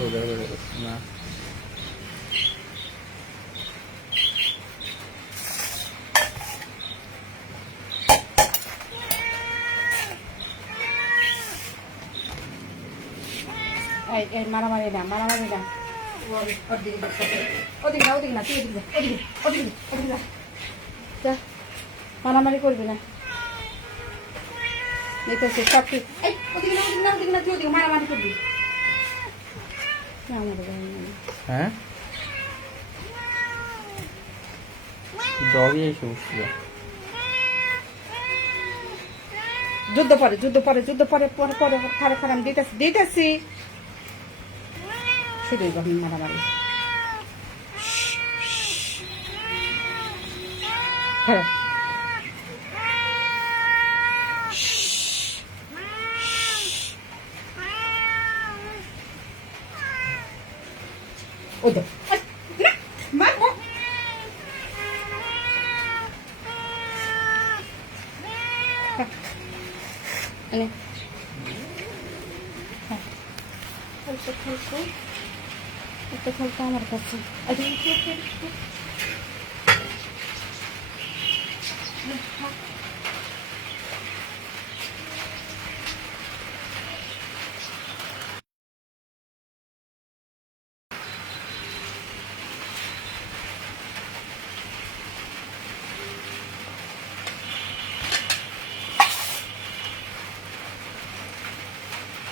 সোজা করে না এই, মারামারি না মারামারি না। ওদিকে ওদিকে না ওদিকে না তুই ওদিকে ওদিকে ওদিকে ওদিকে মারামারি করবি না। নিতেছে সব ঠিক। এই, ওদিকে না ওদিকে না তুই ওদিকে মারামারি করবি। হ্যাঁ? ডগই যুদ্ধ পরে যুদ্ধ পরে যুদ্ধ পরে পরে পরে খারে খারে আমি দিতেছি দিতেছি। শুধুই গহীন মারামারি। হ্যাঁ। মানে একটা খেলতে খেলতে খেলতে খেলতে আমার কাছে।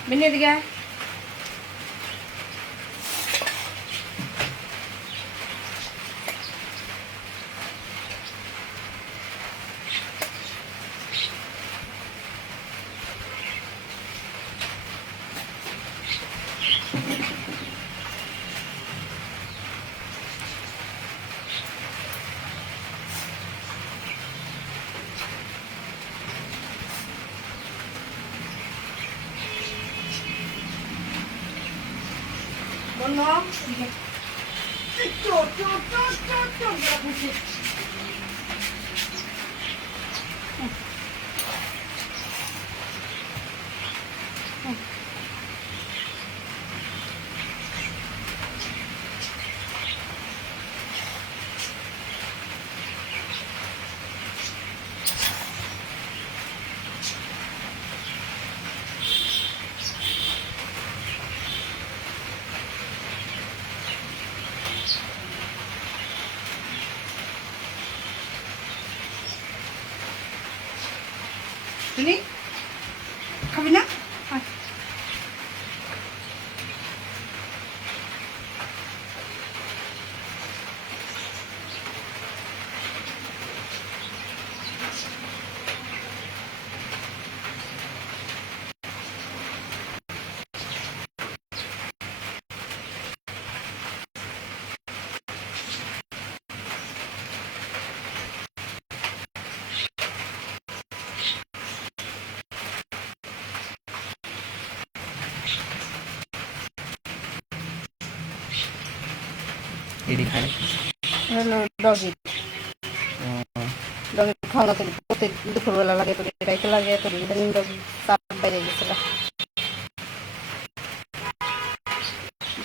আরে, উঠে, Воно. Mm-hmm. খাবি না হলো ডগি। ডগি প্রত্যেক দুপুরবেলা লাগে তো এটাইতে লাগে তো ইদানিং ডগি চাপ বাইরে গেছিল।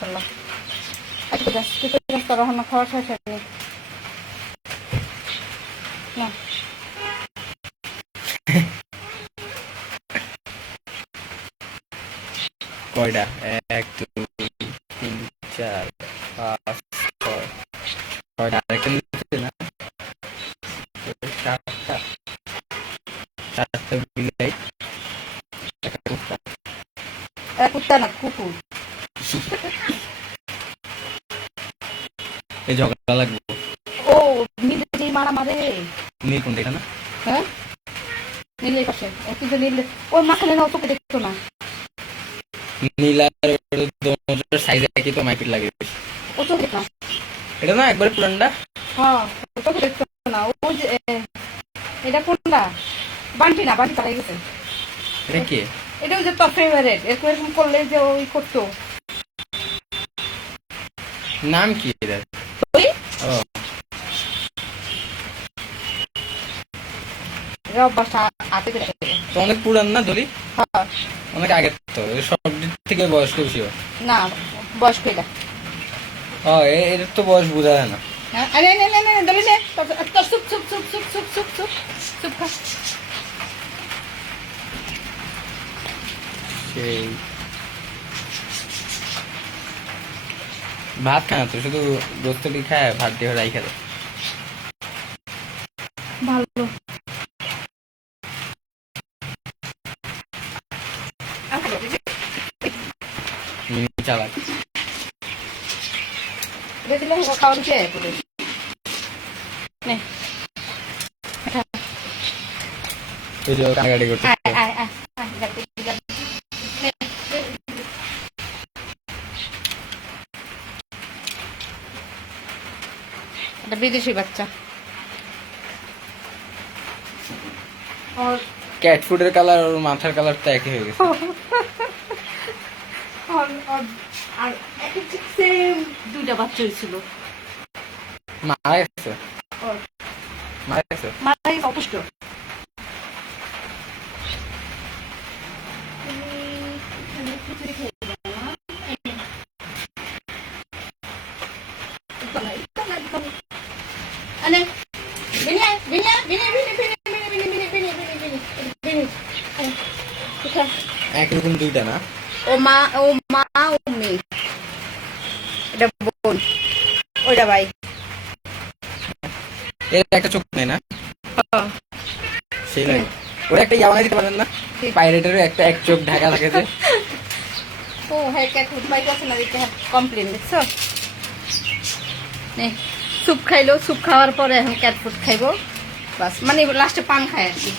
ভালো গাছ কিছু গাছ তোর এখনও খাওয়া শেষ হয়নি? না। কয়টা? এক দুই তিন চার পাঁচ ছয়টা আরেকটা নিচে না সাতটা সাতটা বিলাই কুত্তা না কুকুর। এই ঝগড়া লাগবে। ও নীলে যে মারা মারে। নীল কোন দেখা না? হ্যাঁ? নীলে পাশে। নীলে ওই মাখানে না। তোকে দেখতো না নীলার দোনোটার সাইজ একই তো মাইপিট লাগে ও তো দেখতো না এটা না একবার পুরানটা? হ্যাঁ ও তোকে দেখতো না। ও যে এটা কোনটা? বান্টি না বান্টি পালাই গেছে। এটা কে? এটা ওই যে তোর ফেভারিট এরকম এরকম করলে যে ওই করতো। নাম কি এটা ওই অনেক পুরান না দলি? হ্যাঁ। অনেক আগে তো সব দিক থেকে বয়স্ক বেশি না বয়স্ক এটা। ও এ- এটার তো বয়স বোঝা যায় না আরে নে নে নে নে দলে নে। তো তো soup soup soup soup soup soup soup. Soup খা। সেই। ভাত খায় তো? শুধু গোস্তটি খায় ভাত দিয়ে রাইখা দেয়। ভালো। মিনি চালাক। এটা দিলে নে। যে করতে আয় আয় বিদেশি বাচ্চা। ওর ক্যাট ফুডের কালার ওর মাথার কালার তো একই হয়ে গেছে। আর সেম দুইটা একরকম দুইটা না ও মা ও মা ও ভাই। এর একটা চোখ নেই না? সেই নাই। ওরা একটা ইয়া বানাই দিতে পারেন না পাইরেটেরও একটা এক চোখ ঢাকা থাকে যে। ও হ্যাঁ ক্যাট পাই গেছে না দিতে কমপ্লেন দেখছ? নে স্যুপ খাইলো স্যুপ খাওয়ার পরে এখন ক্যাট ফুড খাইবো। বাস মানে লাস্টে পান খায় আর কি।